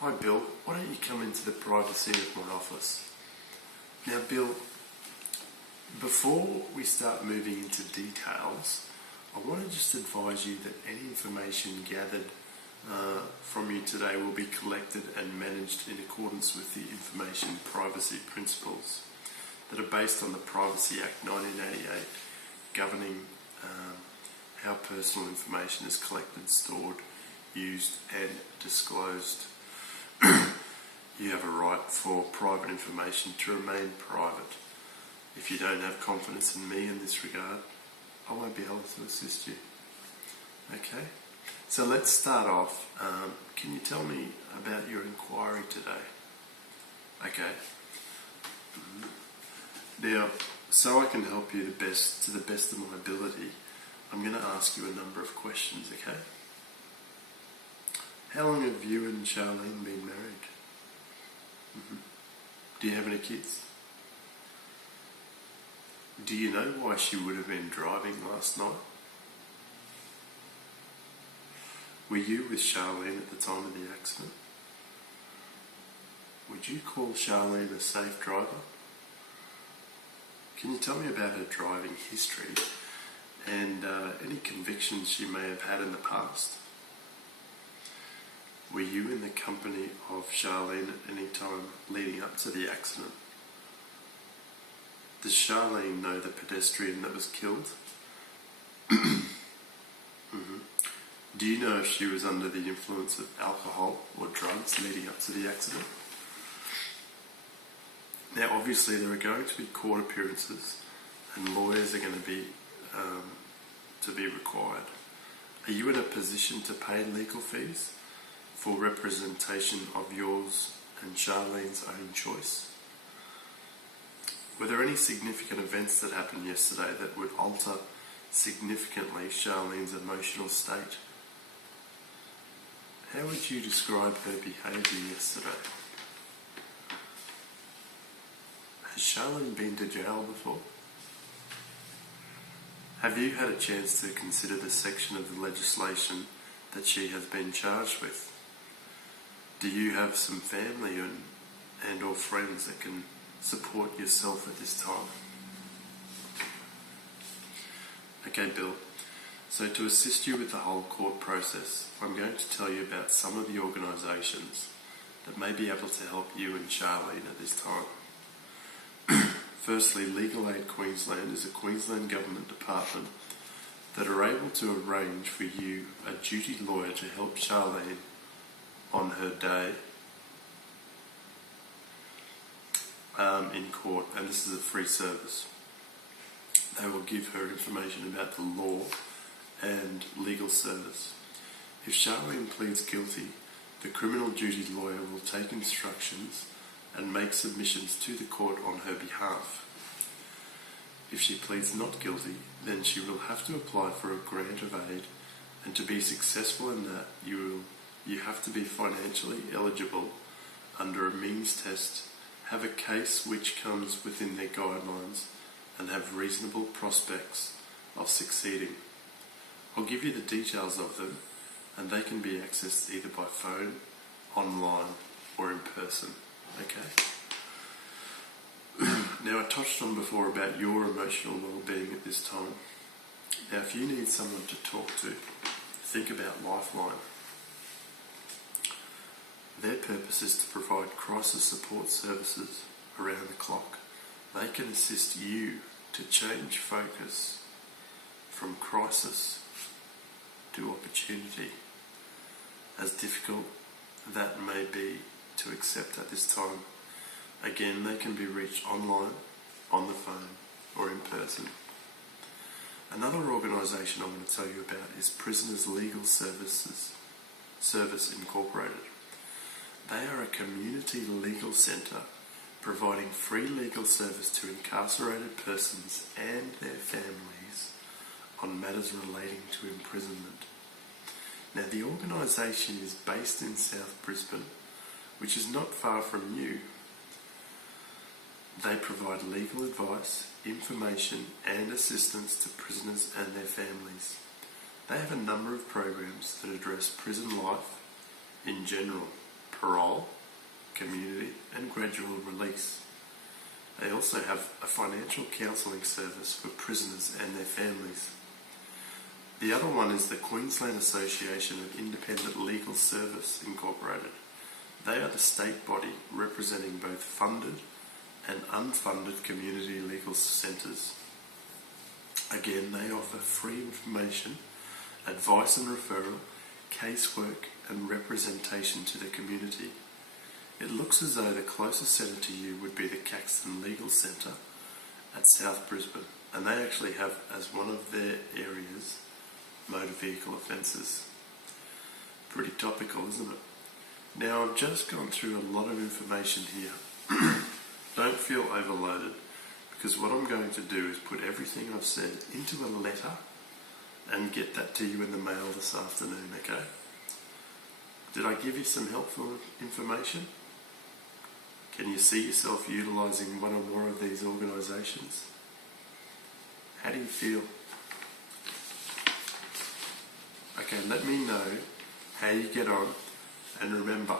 Hi Bill, why don't you come into the privacy of my office? Now Bill, before we start moving into details, I want to just advise you that any information gathered from you today will be collected and managed in accordance with the information privacy principles that are based on the Privacy Act 1988, governing how personal information is collected, stored, used and disclosed. You have a right for private information to remain private. If you don't have confidence in me in this regard, I won't be able to assist you. Okay? So let's start off. Can you tell me about your inquiry today? Okay. Now, so I can help you to the best of my ability, I'm going to ask you a number of questions, okay? How long have you and Charlene been married? Do you have any kids? Do you know why she would have been driving last night? Were you with Charlene at the time of the accident? Would you call Charlene a safe driver? Can you tell me about her driving history and any convictions she may have had in the past? Were you in the company of Charlene at any time leading up to the accident? Does Charlene know the pedestrian that was killed? Do you know if she was under the influence of alcohol or drugs leading up to the accident? Now obviously there are going to be court appearances and lawyers are going to be required. Are you in a position to pay legal fees for representation of yours and Charlene's own choice? Were there any significant events that happened yesterday that would alter significantly Charlene's emotional state? How would you describe her behaviour yesterday? Has Charlene been to jail before? Have you had a chance to consider the section of the legislation that she has been charged with? Do you have some family and or friends that can support yourself at this time? Okay, Bill. So to assist you with the whole court process, I'm going to tell you about some of the organisations that may be able to help you and Charlene at this time. Firstly, Legal Aid Queensland is a Queensland Government department that are able to arrange for you a duty lawyer to help Charlene on her day in court, and this is a free service. They will give her information about the law and legal service. If Charlene pleads guilty, the criminal duty lawyer will take instructions and make submissions to the court on her behalf. If she pleads not guilty, then she will have to apply for a grant of aid, and to be successful in that, you have to be financially eligible under a means test, have a case which comes within their guidelines, and have reasonable prospects of succeeding. I'll give you the details of them, and they can be accessed either by phone, online, or in person. Okay? Now I touched on before about your emotional well-being at this time. Now if you need someone to talk to, think about Lifeline. Their purpose is to provide crisis support services around the clock. They can assist you to change focus from crisis to opportunity, as difficult that may be to accept at this time. Again, they can be reached online, on the phone, or in person. Another organisation I want to tell you about is Prisoners Legal Service Incorporated. They are a community legal centre providing free legal service to incarcerated persons and their families on matters relating to imprisonment. Now the organisation is based in South Brisbane, which is not far from you. They provide legal advice, information and assistance to prisoners and their families. They have a number of programs that address prison life in general, parole, community and gradual release. They also have a financial counselling service for prisoners and their families. The other one is the Queensland Association of Independent Legal Service Incorporated. They are the state body representing both funded and unfunded community legal centres. Again, they offer free information, advice and referral, casework and representation to the community. It looks as though the closest centre to you would be the Caxton Legal Centre at South Brisbane, and they actually have as one of their areas motor vehicle offences. Pretty topical, isn't it? Now, I've just gone through a lot of information here. Don't feel overloaded, because what I'm going to do is put everything I've said into a letter and get that to you in the mail this afternoon, okay? Did I give you some helpful information? Can you see yourself utilising one or more of these organisations? How do you feel? Okay, let me know how you get on, and remember,